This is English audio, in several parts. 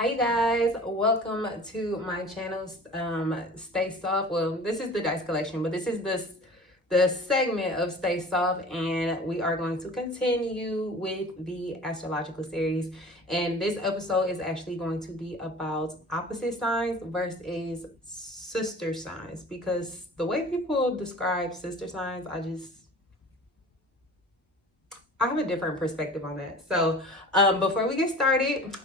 Hi guys, welcome to my channel. Stay Soft. Well, this is the dice collection, but this is the segment of Stay Soft, and we are going to continue with the astrological series. And this episode is actually going to be about opposite signs versus sister signs, because the way people describe sister signs, I have a different perspective on that. So before we get started,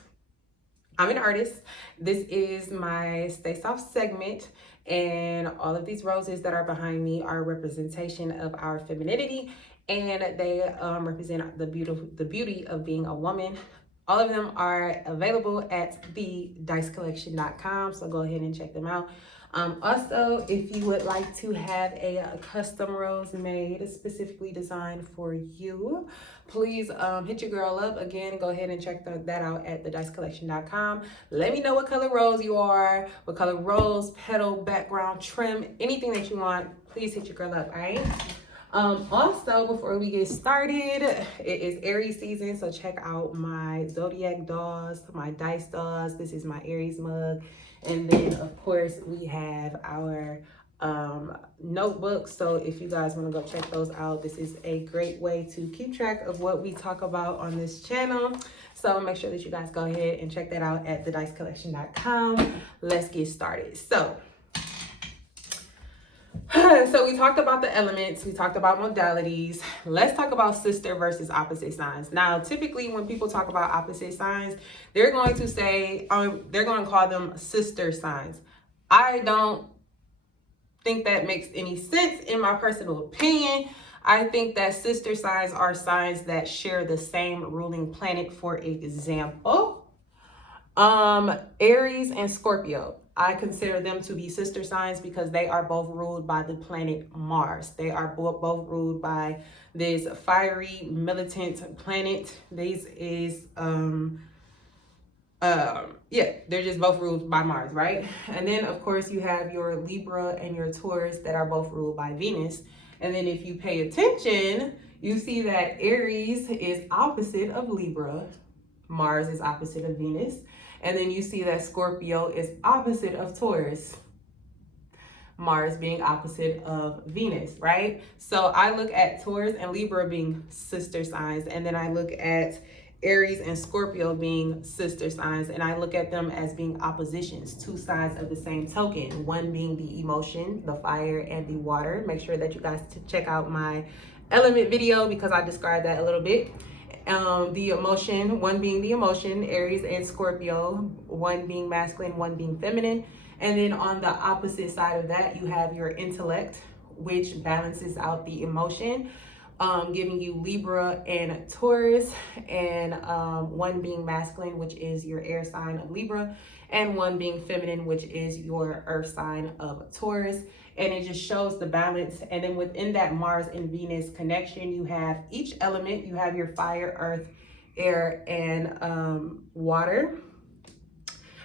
I'm an artist. This is my Stay Soft segment, and all of these roses that are behind me are a representation of our femininity, and they represent the beauty of being a woman. All of them are available at thedicecollection.com, so go ahead and check them out. Also, if you would like to have a custom rose made specifically designed for you, please hit your girl up. Again, go ahead and check that out at thedicecollection.com. Let me know what color rose you are, what color rose, petal, background, trim, anything that you want. Please hit your girl up, all right? Also, before we get started, it is Aries season, so check out my zodiac dolls, my dice dolls. This is my Aries mug, and then of course we have our notebooks. So if you guys want to go check those out, this is a great way to keep track of what we talk about on this channel. So make sure that you guys go ahead and check that out at thedicecollection.com. Let's get started. So we talked about the elements, we talked about modalities. Let's talk about sister versus opposite signs. Now, typically when people talk about opposite signs, they're going to say, they're going to call them sister signs. I don't think that makes any sense in my personal opinion. I think that sister signs are signs that share the same ruling planet. For example, Aries and Scorpio. I consider them to be sister signs because they are both ruled by the planet Mars. They are both ruled by this fiery, militant planet. They're just both ruled by Mars, right? And then, of course, you have your Libra and your Taurus that are both ruled by Venus. And then if you pay attention, you see that Aries is opposite of Libra. Mars is opposite of Venus. And then you see that Scorpio is opposite of Taurus, Mars being opposite of Venus, right? So I look at Taurus and Libra being sister signs, and then I look at Aries and Scorpio being sister signs, and I look at them as being oppositions, two sides of the same token, one being the emotion, the fire, and the water. Make sure that you guys check out my element video because I described that a little bit. The emotion, one being the emotion, Aries and Scorpio, one being masculine, one being feminine. And then on the opposite side of that, you have your intellect, which balances out the emotion, giving you Libra and Taurus, and one being masculine, which is your air sign of Libra, and one being feminine, which is your earth sign of Taurus. And it just shows the balance. And then within that Mars and Venus connection, you have each element. You have your fire, earth, air, and water.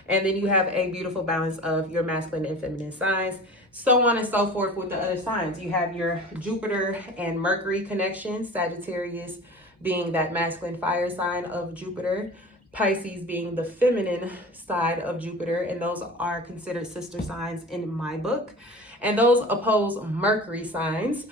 And then you have a beautiful balance of your masculine and feminine signs, so on and so forth with the other signs. You have your Jupiter and Mercury connection, Sagittarius being that masculine fire sign of Jupiter, Pisces being the feminine side of Jupiter, and those are considered sister signs in my book. And those oppose Mercury signs,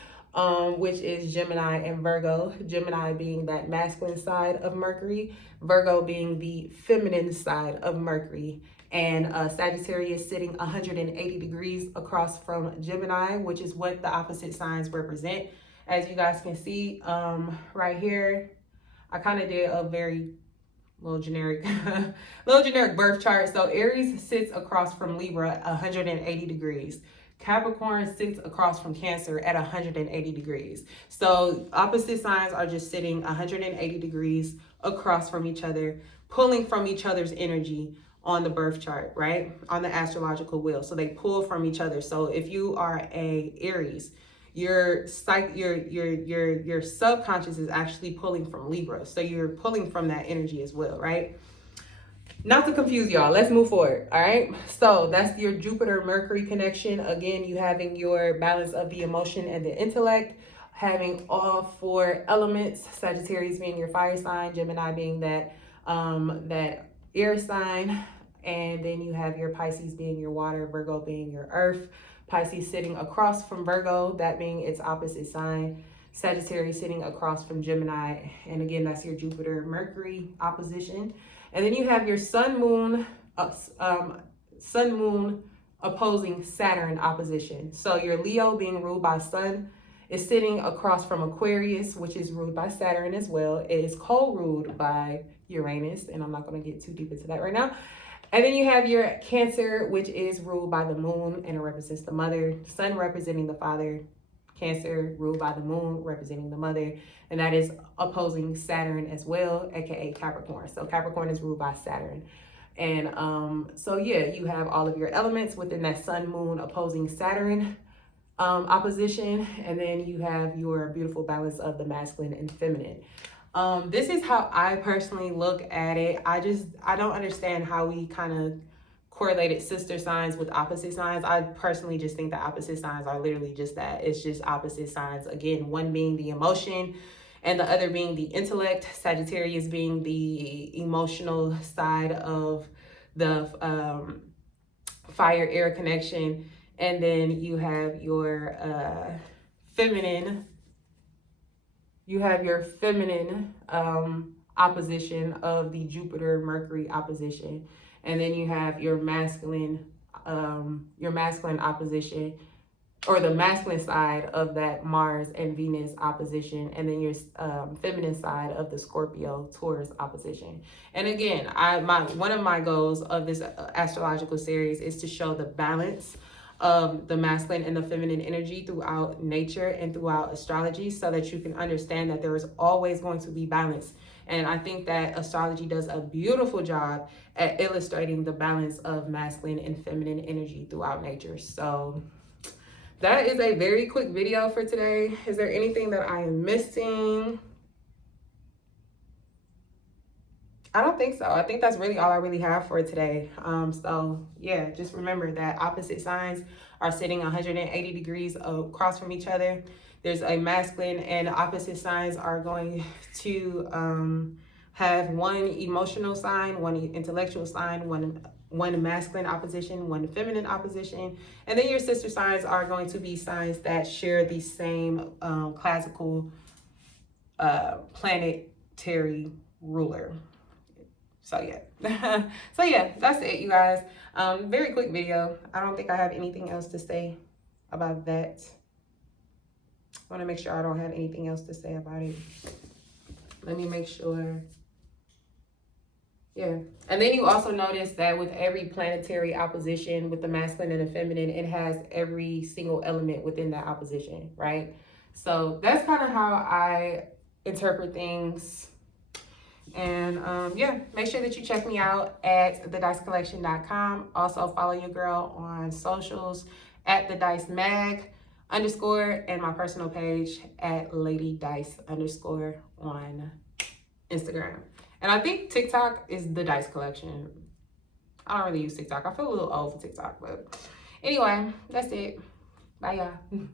which is Gemini and Virgo. Gemini being that masculine side of Mercury, Virgo being the feminine side of Mercury, and Sagittarius sitting 180 degrees across from Gemini, which is what the opposite signs represent. As you guys can see right here, I kind of did a very little generic birth chart. So Aries sits across from Libra 180 degrees. Capricorn sits across from Cancer at 180 degrees. So opposite signs are just sitting 180 degrees across from each other, pulling from each other's energy on the birth chart, right? On the astrological wheel. So they pull from each other. So if you are a Aries, your subconscious is actually pulling from Libra. So you're pulling from that energy as well, right? Not to confuse y'all, let's move forward, all right? So that's your Jupiter-Mercury connection. Again, you having your balance of the emotion and the intellect, having all four elements, Sagittarius being your fire sign, Gemini being that air sign, And then you have your Pisces being your water, Virgo being your earth. Pisces sitting across from Virgo, that being its opposite sign. Sagittarius sitting across from Gemini. And again, that's your Jupiter, Mercury opposition. And then you have your Sun, Moon opposing Saturn opposition. So your Leo being ruled by Sun is sitting across from Aquarius, which is ruled by Saturn as well. It is co-ruled by Uranus, and I'm not going to get too deep into that right now. And then you have your Cancer, which is ruled by the moon, and it represents the mother. Sun representing the father. Cancer ruled by the moon, representing the mother. And that is opposing Saturn as well, aka Capricorn. So Capricorn is ruled by Saturn. And so yeah, you have all of your elements within that Sun, Moon opposing Saturn opposition. And then you have your beautiful balance of the masculine and feminine. This is how I personally look at it. I don't understand how we kind of correlated sister signs with opposite signs. I personally just think that opposite signs are literally just that. It's just opposite signs. Again, one being the emotion and the other being the intellect. Sagittarius being the emotional side of the fire air connection. And then you have your feminine. You have your feminine opposition of the Jupiter Mercury opposition, and then you have your masculine opposition, or the masculine side of that Mars and Venus opposition, and then your feminine side of the Scorpio Taurus opposition. And again, one of my goals of this astrological series is to show the balance of the masculine and the feminine energy throughout nature and throughout astrology, so that you can understand that there is always going to be balance. And I think that astrology does a beautiful job at illustrating the balance of masculine and feminine energy throughout nature. So that is a very quick video for today. Is there anything that I am missing? I don't think so. I think that's really all I really have for today. So yeah, just remember that opposite signs are sitting 180 degrees across from each other. There's a masculine and opposite signs are going to have one emotional sign, one intellectual sign, one masculine opposition, one feminine opposition. And then your sister signs are going to be signs that share the same classical planetary ruler. So yeah, so yeah, that's it, you guys. Very quick video. I don't think I have anything else to say about that. I want to make sure I don't have anything else to say about it. Let me make sure. Yeah. And then you also notice that with every planetary opposition with the masculine and the feminine, it has every single element within that opposition, right? So that's kind of how I interpret things. And yeah, make sure that you check me out at thedicecollection.com. Also follow your girl on socials at thedicemag_ and my personal page at ladydice_ on Instagram. And I think TikTok is the Dice Collection. I don't really use TikTok. I feel a little old for TikTok, but anyway, that's it. Bye, y'all.